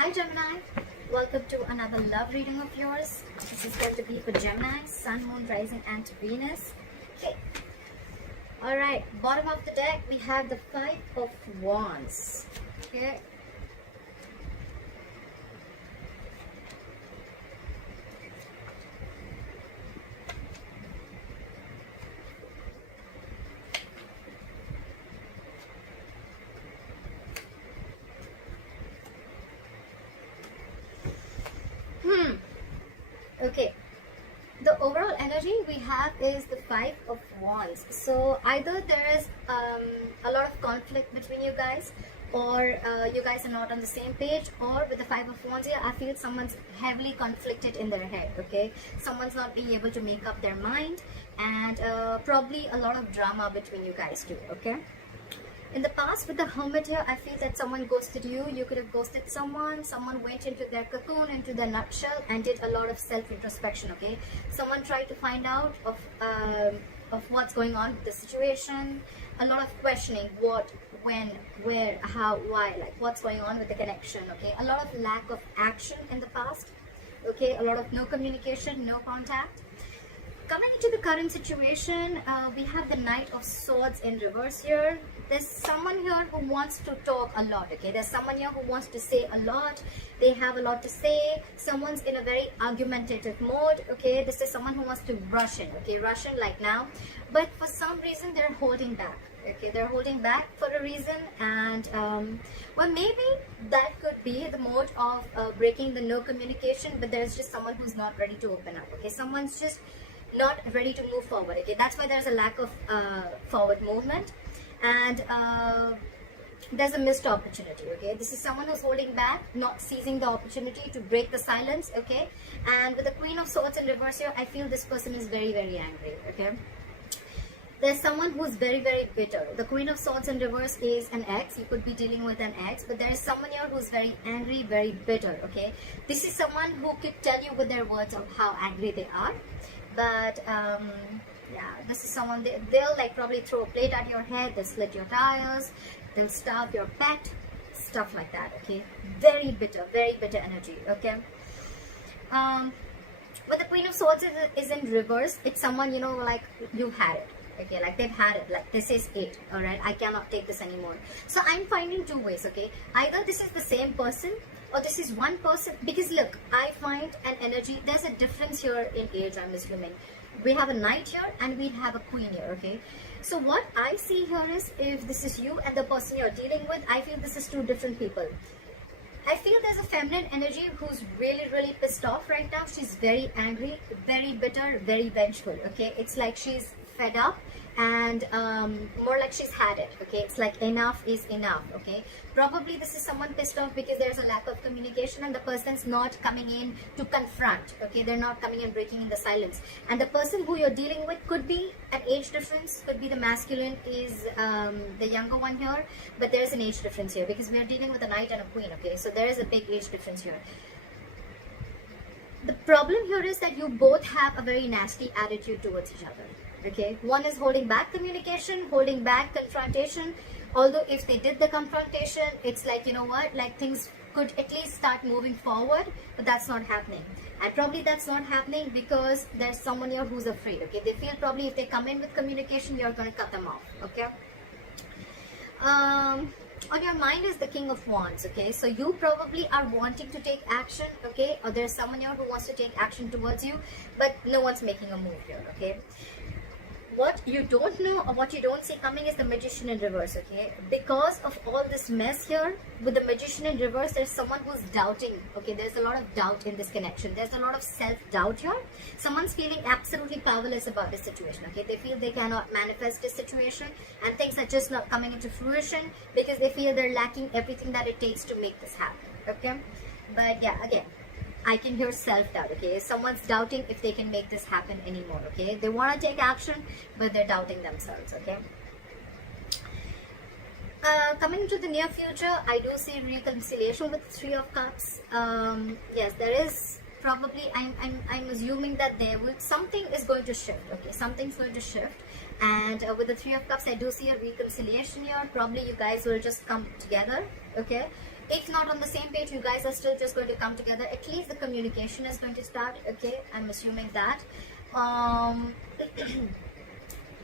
Hi Gemini, welcome to another love reading of yours. This is going to be for Gemini, Sun, Moon, Rising and Venus. Okay. Alright, bottom of the deck we have the Five of Wands. Okay. Okay, the overall energy we have is the Five of Wands. So either there is a lot of conflict between you guys, or you guys are not on the same page, or with the Five of Wands here, I feel someone's heavily conflicted in their head. Okay, someone's not being able to make up their mind, and probably a lot of drama between you guys too. Okay. In the past, with the Hermit here, I feel that someone ghosted you. You could have ghosted someone. Someone went into their cocoon, into their nutshell, and did a lot of self-introspection. Okay, someone tried to find out of what's going on with the situation. A lot of questioning: what, when, where, how, why, like what's going on with the connection. Okay, a lot of lack of action in the past. Okay, a lot of no communication, no contact. Coming into the current situation, we have the Knight of Swords in reverse here. There's someone here who wants to talk a lot, okay? There's someone here who wants to say a lot. They have a lot to say. Someone's in a very argumentative mode, okay? This is someone who wants to rush in, okay? Rush in like now. But for some reason, they're holding back, okay? They're holding back for a reason. And, well, maybe that could be the mode of breaking the no communication. But there's just someone who's not ready to open up, okay? Someone's just not ready to move forward. Okay, that's why there's a lack of forward movement, and there's a missed opportunity. Okay, this is someone who's holding back, not seizing the opportunity to break the silence. Okay, and with the Queen of Swords in reverse here, I feel this person is very, very angry. Okay, there's someone who's very, very bitter. The Queen of Swords in reverse is an ex. You could be dealing with an ex, but there is someone here who's very angry, very bitter. Okay, this is someone who could tell you with their words of how angry they are. But yeah, this is someone, they'll like probably throw a plate at your head, they'll slit your tires, they'll starve your pet, stuff like that. Okay, very bitter energy. Okay, but the Queen of Swords is in reverse. It's someone, you know, like you've had it. Okay, like they've had it, like this is it. All right, I cannot take this anymore. So I'm finding two ways. Okay, either this is the same person, or this is one person, because look, I find an energy, there's a difference here in age. I'm assuming we have a knight here and we have a queen here. Okay, so what I see here is, if this is you and the person you're dealing with, I feel this is two different people. I feel there's a feminine energy who's really, really pissed off right now. She's very angry, very bitter, very vengeful. Okay, it's like she's fed up, and more like she's had it. Okay, it's like enough is enough. Okay, probably this is someone pissed off because there's a lack of communication and the person's not coming in to confront. Okay, they're not coming and breaking in the silence. And the person who you're dealing with could be an age difference, could be the masculine is the younger one here, but there's an age difference here because we're dealing with a knight and a queen. Okay, so there is a big age difference here. The problem here is that you both have a very nasty attitude towards each other. Okay, one is holding back communication, holding back confrontation. Although if they did the confrontation, it's like, you know what, like things could at least start moving forward, but that's not happening. And probably that's not happening because there's someone here who's afraid. Okay, they feel probably if they come in with communication, you're going to cut them off. Okay, on your mind is the King of Wands. Okay, so you probably are wanting to take action. Okay, or there's someone here who wants to take action towards you, but no one's making a move here. Okay, what you don't know or what you don't see coming is the Magician in reverse. Okay, because of all this mess here with the Magician in reverse, there's someone who's doubting. Okay, there's a lot of doubt in this connection. There's a lot of self-doubt here. Someone's feeling absolutely powerless about this situation. Okay, they feel they cannot manifest this situation and things are just not coming into fruition because they feel they're lacking everything that it takes to make this happen. Okay, but yeah, again, I can hear self-doubt. Okay, someone's doubting if they can make this happen anymore. Okay, they want to take action, but they're doubting themselves. Okay, coming to the near future, I do see reconciliation with Three of Cups. Yes, there is probably, I'm assuming that there will, something is going to shift. Okay, something's going to shift, and with the Three of Cups, I do see a reconciliation here. Probably you guys will just come together. Okay, If not on the same page, you guys are still just going to come together. At least the communication is going to start, okay? I'm assuming that.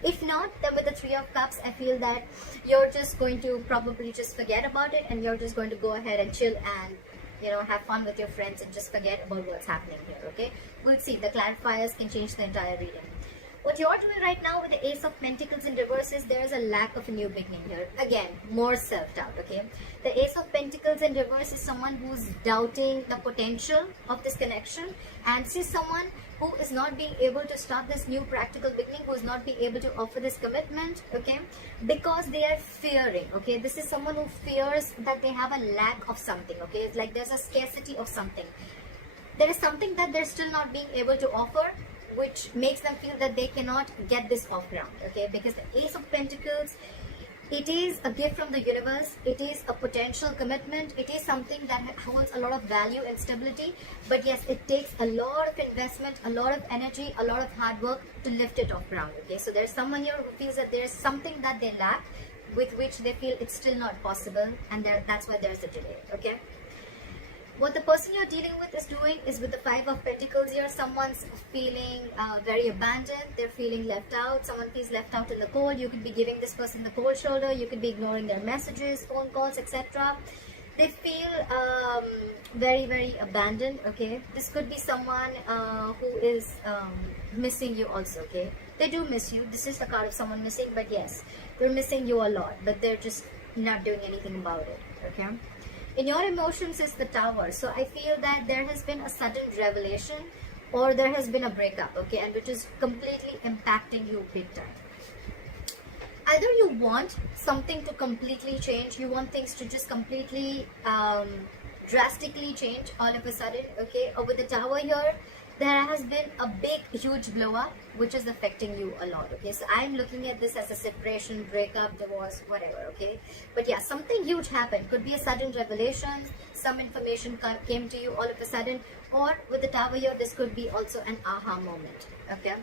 If not, then with the Three of Cups, I feel that you're just going to probably just forget about it, and you're just going to go ahead and chill and, you know, have fun with your friends and just forget about what's happening here, okay? We'll see. The clarifiers can change the entire reading. What you're doing right now with the Ace of Pentacles in reverse is there is a lack of a new beginning here. Again, more self-doubt, okay? The Ace of Pentacles in reverse is someone who's doubting the potential of this connection, and this is someone who is not being able to start this new practical beginning, who is not being able to offer this commitment, okay? Because they are fearing, okay? This is someone who fears that they have a lack of something, okay? It's like there's a scarcity of something. There is something that they're still not being able to offer, which makes them feel that they cannot get this off ground, okay? Because the Ace of Pentacles, it is a gift from the universe. It is a potential commitment. It is something that holds a lot of value and stability. But yes, it takes a lot of investment, a lot of energy, a lot of hard work to lift it off ground, okay? So there's someone here who feels that there's something that they lack, with which they feel it's still not possible, and that's why there's a delay, okay? What the person you're dealing with is doing is with the Five of Pentacles here, someone's feeling very abandoned, they're feeling left out, someone feels left out in the cold. You could be giving this person the cold shoulder, you could be ignoring their messages, phone calls, etc. They feel very, very abandoned, okay? This could be someone who is missing you also, okay? They do miss you. This is the card of someone missing, but yes, they're missing you a lot, but they're just not doing anything about it, okay? In your emotions is the Tower. So I feel that there has been a sudden revelation, or there has been a breakup, okay, and which is completely impacting you big time. Either you want something to completely change, you want things to just completely drastically change all of a sudden, okay? Or with the Tower here, there has been a big, huge blow up, which is affecting you a lot, okay? So I'm looking at this as a separation, breakup, divorce, whatever, okay? But yeah, something huge happened. Could be a sudden revelation, some information came to you all of a sudden, or with the Tower here, this could be also an aha moment, okay?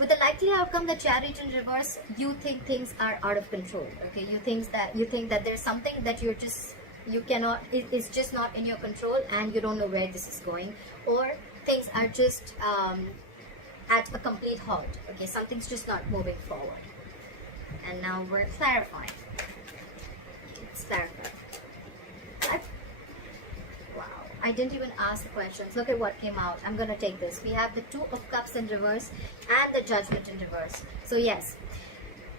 With the likely outcome, the Chariot in reverse, you think things are out of control, okay? You think that there's something that you cannot, it's just not in your control, and you don't know where this is going, or things are just at a complete halt, okay? Something's just not moving forward. And now we're clarifying. Let's clarify. Wow, I didn't even ask the questions. Look at what came out. I'm gonna take this. We have the Two of Cups in reverse and the Judgment in reverse. So yes,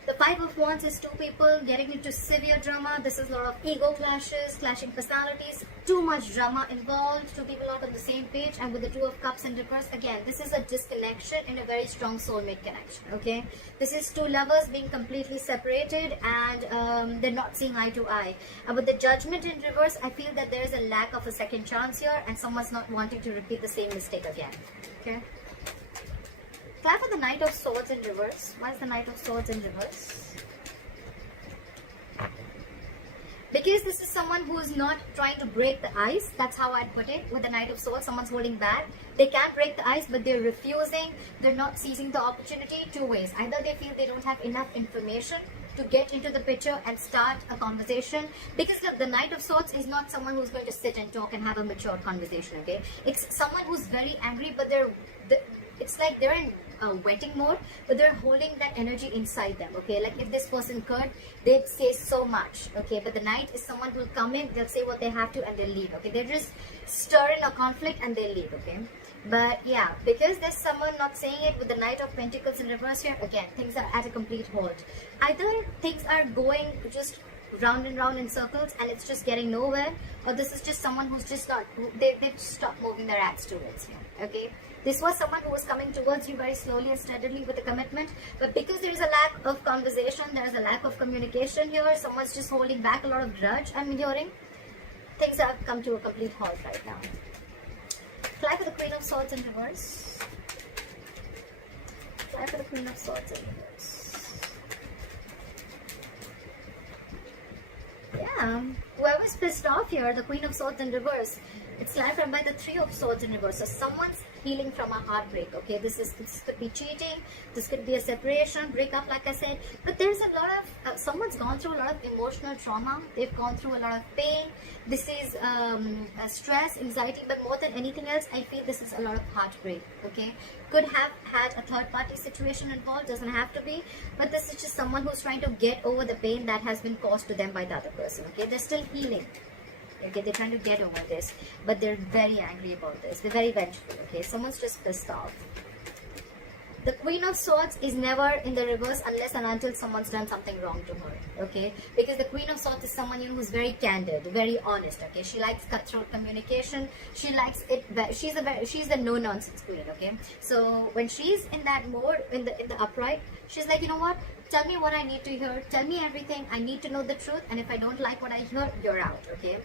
the Five of Wands is two people getting into severe drama. This is a lot of ego clashes, clashing personalities, too much drama involved, two people not on the same page. And with the Two of Cups in reverse, again, this is a disconnection in a very strong soulmate connection, okay? This is two lovers being completely separated, and they're not seeing eye to eye. And with the Judgment in reverse, I feel that there's a lack of a second chance here, and someone's not wanting to repeat the same mistake again, okay? Try for the Knight of Swords in reverse. Why is the Knight of Swords in reverse? Because this is someone who is not trying to break the ice. That's how I'd put it. With the Knight of Swords, someone's holding back. They can't break the ice, but they're refusing. They're not seizing the opportunity. Two ways. Either they feel they don't have enough information to get into the picture and start a conversation. Because look, the Knight of Swords is not someone who's going to sit and talk and have a mature conversation, okay? It's someone who's very angry, but it's like they're in wetting mode, but they're holding that energy inside them, okay? Like if this person could, they'd say so much, okay? But the Knight is someone who'll come in, they'll say what they have to, and they'll leave, okay? They're just stirring a conflict and they'll leave, okay? But yeah, because there's someone not saying it with the Knight of Pentacles in reverse here, again, things are at a complete halt. Either things are going just round and round in circles and it's just getting nowhere, or this is just someone who's just not, they've stopped moving their axe towards you, okay? This was someone who was coming towards you very slowly and steadily with a commitment, but because there is a lack of conversation, there is a lack of communication here, someone's just holding back a lot of grudge, I'm hearing, things have come to a complete halt right now. Fly for the Queen of Swords in reverse. Fly for the Queen of Swords in reverse. Yeah, whoever's pissed off here, the Queen of Swords in reverse, it's clarified by the Three of Swords in reverse. So someone's healing from a heartbreak. Okay, this could be cheating, this could be a separation, breakup, like I said. But there's a lot of someone's gone through a lot of emotional trauma. They've gone through a lot of pain. This is stress, anxiety, but more than anything else, I feel this is a lot of heartbreak. Okay, could have had a third party situation involved, doesn't have to be, but this is just someone who's trying to get over the pain that has been caused to them by the other person. Okay, they're still healing. Okay, they're trying to get over this, but they're very angry about this. They're very vengeful. Okay, someone's just pissed off. The Queen of Swords is never in the reverse unless and until someone's done something wrong to her. Okay, because the Queen of Swords is someone, you know, who's very candid, very honest. Okay, she likes cutthroat communication. She likes it. She's the no nonsense queen. Okay, so when she's in that mode, in the upright, she's like, you know what? Tell me what I need to hear. Tell me everything. I need to know the truth. And if I don't like what I hear, you're out. Okay,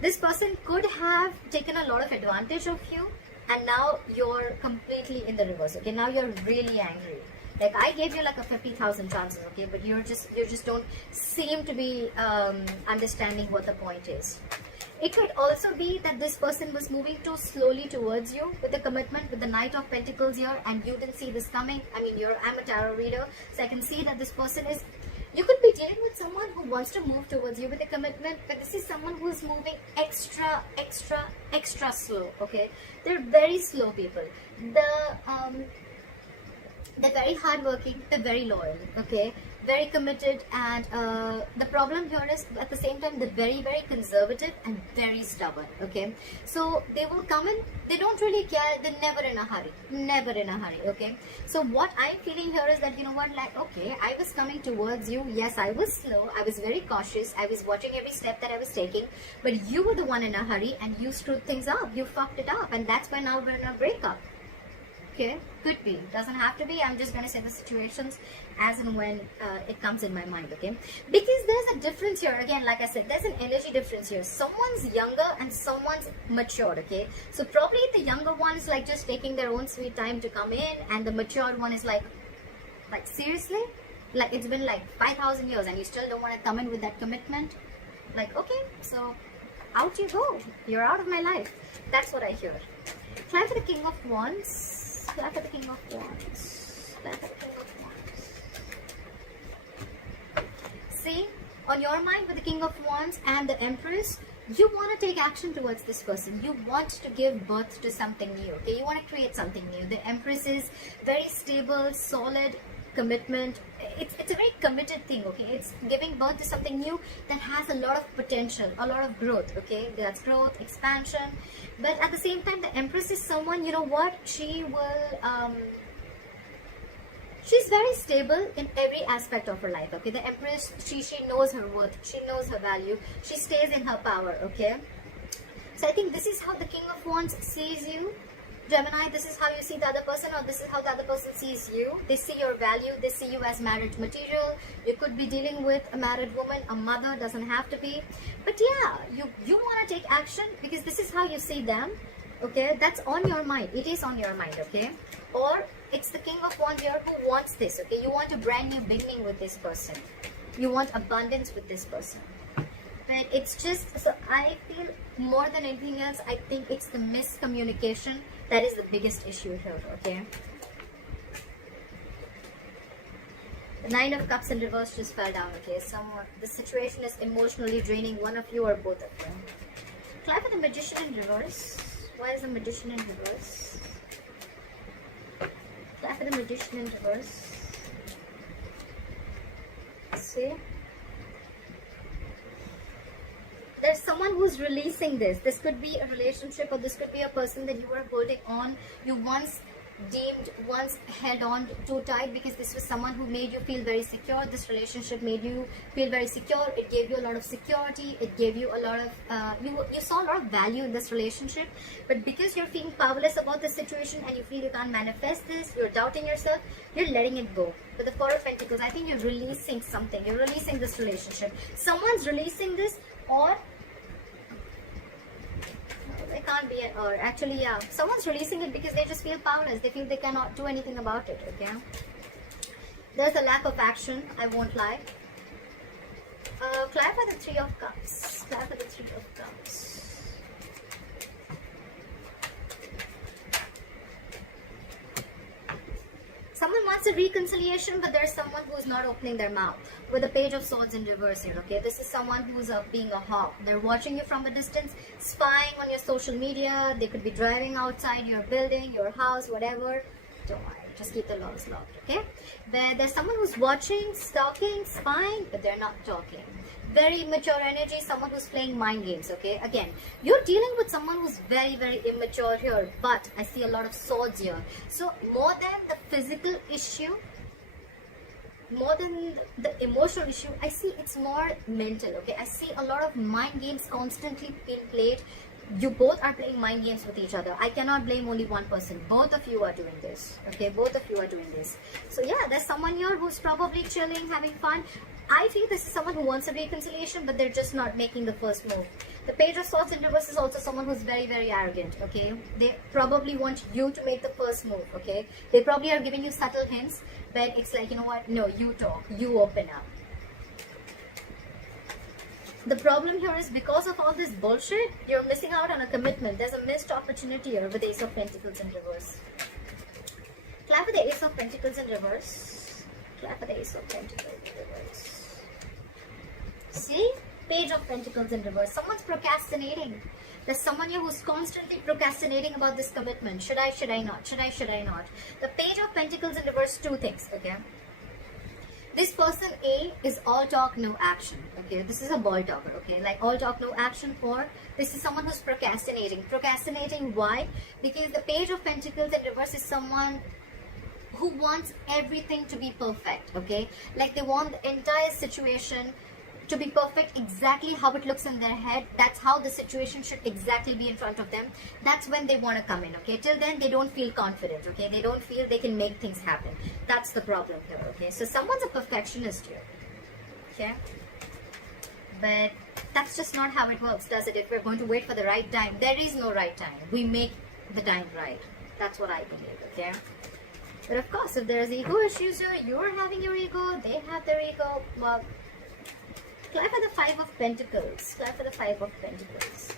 this person could have taken a lot of advantage of you, and now you're completely in the reverse. Okay, now you're really angry. Like, I gave you like a 50,000 chances. Okay, but you just don't seem to be understanding what the point is. It could also be that this person was moving too slowly towards you with the commitment, with the Knight of Pentacles here, and you didn't see this coming. I mean, I'm a tarot reader, so I can see that this person is, you could be dealing with someone who wants to move towards you with a commitment, but this is someone who is moving extra slow. Okay, they're very slow people. They're very hardworking, they're very loyal, okay, very committed, and the problem here is at the same time they're very conservative and very stubborn. Okay, so they will come in, they don't really care, they're never in a hurry. Okay, so what I'm feeling here is that, you know what, like, okay, I was coming towards you, yes, I was slow, I was very cautious, I was watching every step that I was taking, but you were the one in a hurry and you screwed things up, you fucked it up, and that's why now we're in a breakup. Okay, could be, doesn't have to be. I'm just going to say the situations as and when it comes in my mind. Okay, because there's a difference here. Again, like I said, there's an energy difference here. Someone's younger and someone's matured. Okay, so probably the younger one is like just taking their own sweet time to come in, and the matured one is like seriously, like it's been like 5,000 years and you still don't want to come in with that commitment. Like, okay, so out you go, you're out of my life. That's what I hear. Climb for the King of Wands. Clap for the King of Wands. Clap for the King of Wands. See, on your mind with the King of Wands and the Empress, you want to take action towards this person. You want to give birth to something new. Okay, you want to create something new. The Empress is very stable, solid, commitment. It's a very committed thing. Okay, it's giving birth to something new that has a lot of potential, a lot of growth. Okay, that's growth, expansion, but at the same time the Empress is someone, you know what, she will she's very stable in every aspect of her life. Okay, the Empress, she knows her worth, she knows her value, she stays in her power. Okay, so I think this is how the King of Wands sees you, Gemini. This is how you see the other person, or this is how the other person sees you. They see your value, they see you as marriage material. You could be dealing with a married woman, a mother, doesn't have to be, but yeah, you want to take action because this is how you see them. Okay, that's on your mind, it is on your mind. Okay, or it's the King of Wands here who wants this. Okay, you want a brand new beginning with this person, you want abundance with this person. But it's just, so I feel more than anything else, I think it's the miscommunication that is the biggest issue here. Okay, the Nine of Cups in reverse just fell down. Okay, the situation is emotionally draining one of you or both of you. Clap for the Magician in reverse. Why is the Magician in reverse? Clap for the Magician in reverse. See, there's someone who's releasing this. This could be a relationship, or this could be a person that you were holding on. You once held on too tight because this was someone who made you feel very secure. This relationship made you feel very secure. It gave you a lot of security. It gave you a lot of, you saw a lot of value in this relationship. But because you're feeling powerless about the situation and you feel you can't manifest this, you're doubting yourself, you're letting it go. With the Four of Pentacles, I think you're releasing something. You're releasing this relationship. Someone's releasing this, or it can't be it, or actually, yeah, someone's releasing it because they just feel powerless. They feel they cannot do anything about it. Okay, there's a lack of action, I won't lie. Clap for the Three of Cups. Clap for the Three of Cups. wants a reconciliation, but there's someone who's not opening their mouth. With the Page of Swords in reverse here, okay? This is someone who's being a hawk. They're watching you from a distance, spying on your social media. They could be driving outside your building, your house, whatever. Don't worry, just keep the doors locked, okay? There's someone who's watching, stalking, spying, but they're not talking. Very immature energy, someone who's playing mind games, okay? Again, you're dealing with someone who's very, very immature here, but I see a lot of swords here. So more than the physical issue, more than the emotional issue, I see it's more mental, okay? I see a lot of mind games constantly being played. You both are playing mind games with each other. I cannot blame only one person. Both of you are doing this, okay? Both of you are doing this. So yeah, there's someone here who's probably chilling, having fun. I feel this is someone who wants a reconciliation, but they're just not making the first move. The Page of Swords in reverse is also someone who's very, very arrogant, okay? They probably want you to make the first move, okay? They probably are giving you subtle hints, but it's like, you know what? No, you talk. You open up. The problem here is because of all this bullshit, you're missing out on a commitment. There's a missed opportunity here with the Ace of Pentacles in reverse. Clap for the Ace of Pentacles in reverse. Clap for the Ace of Pentacles in reverse. See? Page of Pentacles in reverse. Someone's procrastinating. There's someone here who's constantly procrastinating about this commitment. Should I, should I not? Should I, should I not? The Page of Pentacles in reverse, two things, okay? This person A is all talk, no action, okay? This is a ball talker, okay? Like all talk, no action, or this is someone who's procrastinating. Procrastinating, why? Because the Page of Pentacles in reverse is someone who wants everything to be perfect, okay? Like they want the entire situation to be perfect, exactly how it looks in their head. That's how the situation should exactly be in front of them. That's when they want to come in, okay? Till then, they don't feel confident, okay? They don't feel they can make things happen. That's the problem here, okay? So someone's a perfectionist here, okay? But that's just not how it works, does it? If we're going to wait for the right time, there is no right time. We make the time right. That's what I believe, okay? But of course, if there's ego issues here, you're having your ego, they have their ego, well, clap for the Five of Pentacles. Clap for the Five of Pentacles.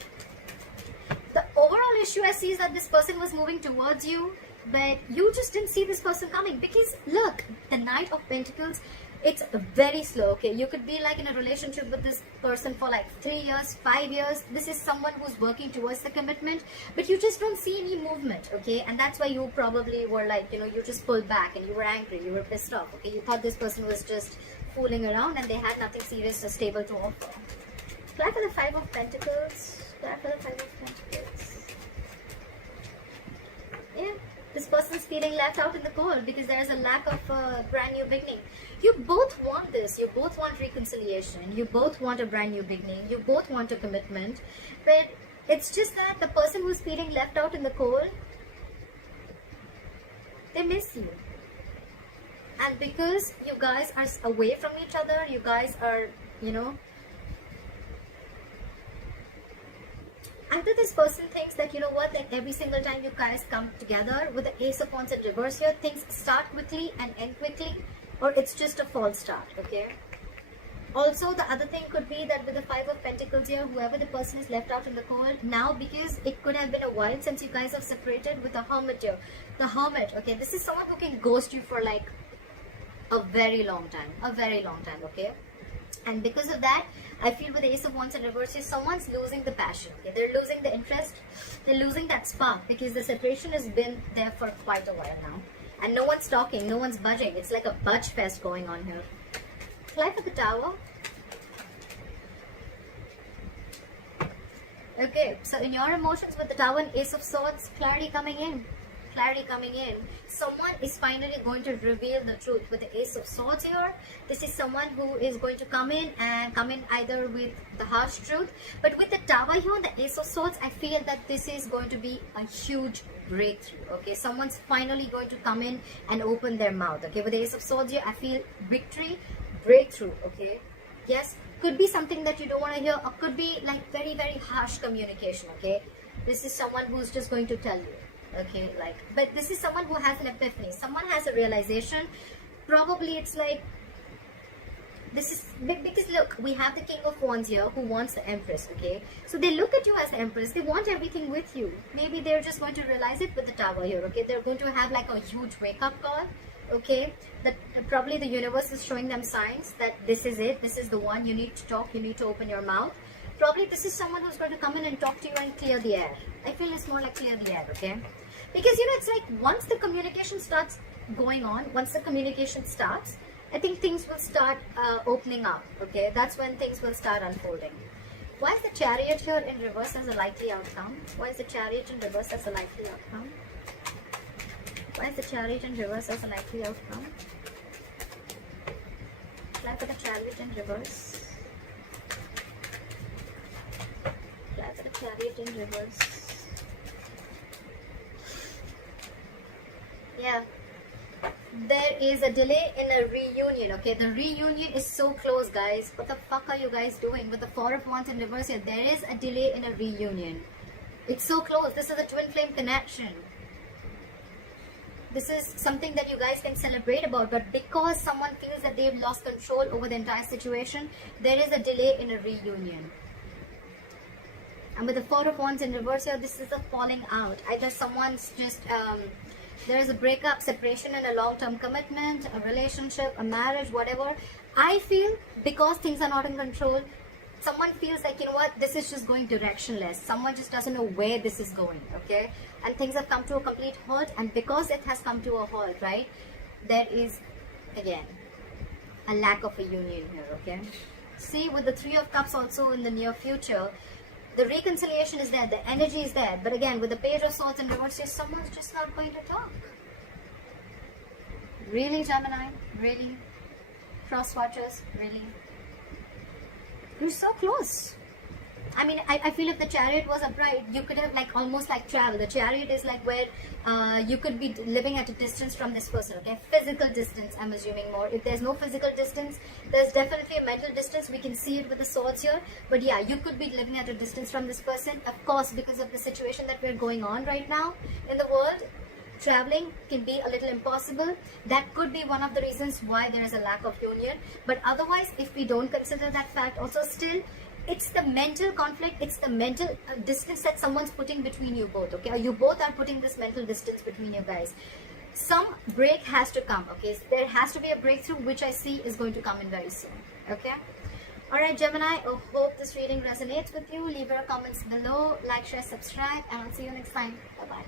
The overall issue I see is that this person was moving towards you, but you just didn't see this person coming. Because look, the Knight of Pentacles, it's very slow, okay? You could be like in a relationship with this person for like 3 years, 5 years. This is someone who's working towards the commitment, but you just don't see any movement, okay? And that's why you probably were like, you know, you just pulled back and you were angry, you were pissed off, okay? You thought this person was just fooling around and they had nothing serious or stable to offer. Clap for the Five of Pentacles. Clap for the Five of Pentacles. Yeah, this person's feeling left out in the cold because there is a lack of a brand new beginning. You both want this. You both want reconciliation. You both want a brand new beginning. You both want a commitment. But it's just that the person who's feeling left out in the cold, they miss you. And because you guys are away from each other, you guys are, you know, either this person thinks that, you know what, that every single time you guys come together with the Ace of Wands in reverse here, things start quickly and end quickly, or it's just a false start, okay? Also, the other thing could be that with the Five of Pentacles here, whoever the person is left out in the cold, now because it could have been a while since you guys have separated, with the Hermit here. The Hermit, okay, this is someone who can ghost you for like a very long time, okay? And because of that, I feel with the Ace of Wands in reverse, someone's losing the passion, okay? They're losing the interest, they're losing that spark because the separation has been there for quite a while now. And no one's talking, no one's budging. It's like a budge fest going on here. Clap for the Tower. Okay, so in your emotions with the Tower and Ace of Swords, clarity coming in. Clarity coming in. Someone is finally going to reveal the truth with the Ace of Swords here. This is someone who is going to come in either with the harsh truth, but with the Tower here and the Ace of Swords, I feel that this is going to be a huge breakthrough, okay? Someone's finally going to come in and open their mouth, okay? With the Ace of Swords here, I feel victory, breakthrough, okay? Yes, could be something that you don't want to hear, or could be like very, very harsh communication, okay? This is someone who's just going to tell you. Okay, like, but this is someone who has an epiphany. Someone has a realization. Probably it's like, this is, because look, we have the King of Wands here who wants the Empress, okay? So they look at you as the Empress. They want everything with you. Maybe they're just going to realize it with the Tower here, okay? They're going to have like a huge wake-up call, okay, that probably the universe is showing them signs that this is it, this is the one, you need to talk, you need to open your mouth. Probably this is someone who's going to come in and talk to you and clear the air. I feel it's more like clear the air, okay? Because, you know, it's like once the communication starts going on, once the communication starts, I think things will start opening up, okay? That's when things will start unfolding. Why is the Chariot here in reverse as a likely outcome? Why is the Chariot in reverse as a likely outcome? Why is the Chariot in reverse as a likely outcome? Apply for the Chariot in reverse. Apply for the Chariot in reverse. Yeah. There is a delay in a reunion, okay? The reunion is so close, guys. What the fuck are you guys doing? With the Four of Wands in reverse here, there is a delay in a reunion. It's so close. This is a twin flame connection. This is something that you guys can celebrate about, but because someone feels that they've lost control over the entire situation, there is a delay in a reunion. And with the Four of Wands in reverse here, this is a falling out. Either someone's just... there is a breakup, separation, and a long-term commitment, a relationship, a marriage, whatever. I feel because things are not in control, someone feels like, you know what, this is just going directionless. Someone just doesn't know where this is going, okay? And things have come to a complete halt. And because it has come to a halt, right, there is, again, a lack of a union here, okay? See, with the Three of Cups also in the near future, the reconciliation is there, the energy is there, but again, with the Page of Swords in reverse, someone's just not going to talk. Really, Gemini? Really? Cross watchers? Really? You're so close. I mean, I feel if the Chariot was upright, you could have like almost like travel. The Chariot is like where you could be living at a distance from this person, okay? Physical distance, I'm assuming more. If there's no physical distance, there's definitely a mental distance. We can see it with the swords here. But yeah, you could be living at a distance from this person. Of course, because of the situation that we're going on right now in the world, traveling can be a little impossible. That could be one of the reasons why there is a lack of union. But otherwise, if we don't consider that fact, also still, it's the mental conflict, it's the mental distance that someone's putting between you both, okay? Or you both are putting this mental distance between you guys. Some break has to come, okay? So there has to be a breakthrough, which I see is going to come in very soon, okay? Alright, Gemini, I hope this reading resonates with you. Leave your comments below, like, share, subscribe, and I'll see you next time. Bye-bye.